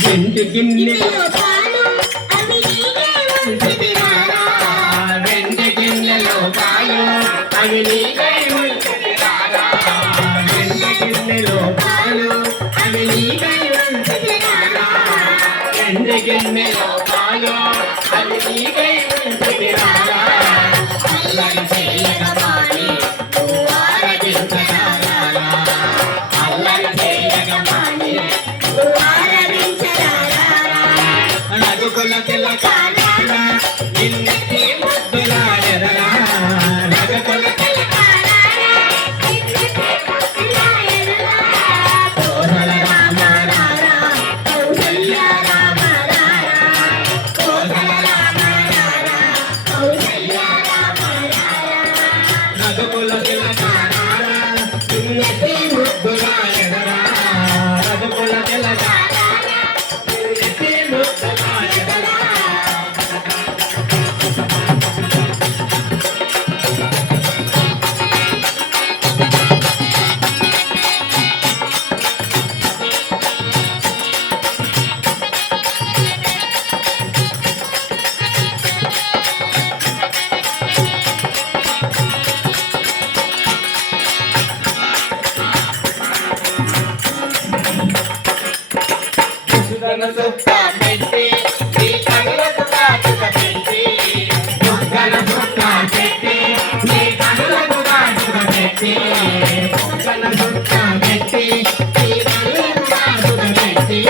వెండి గిన్నెలో పాలు అవి నీకే ఉంచితిరారా వెండి గిన్నెలో పాలు అవి నీకే ఉంచితిరారా వెండి గిన్నెలో పాలు అవి నీకే ఉంచితిరారా వెండి గిన్నెలో పాలు అవి నీకే ఉంచితిరారా అల్లరి చేయగమాని ఆరగించరారా అల్లరి చేయగమాని రఘుకుల కానారా నిన్నటి ముద్దులాడరా రఘుకుల కానారా నిన్నటి ముద్దులాడరా కోసల రామారా కౌసల్య రామారా కోసల రామారా కౌసల్య రామారా రఘుకుల కానారా నిన్నటి ముద్దులాడరా రఘుకుల కానారా సుక్క పెట్టి నీ కళ్ళకు కాటుక పెట్టి ముగ్గల సుక్క పెట్టి నీ కళ్ళకు కాటుక పెట్టి ముగ్గల సుక్క పెట్టి నీ కళ్ళకు కాటుక పెట్టి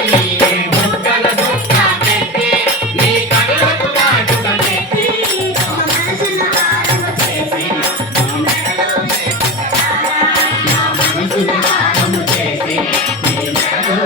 ముగ్గల సుక్క పెట్టి నీ కళ్ళకు కాటుక పెట్టి మనసును హారము చేసి నా మనసును హారము చేసి నీ మెడలో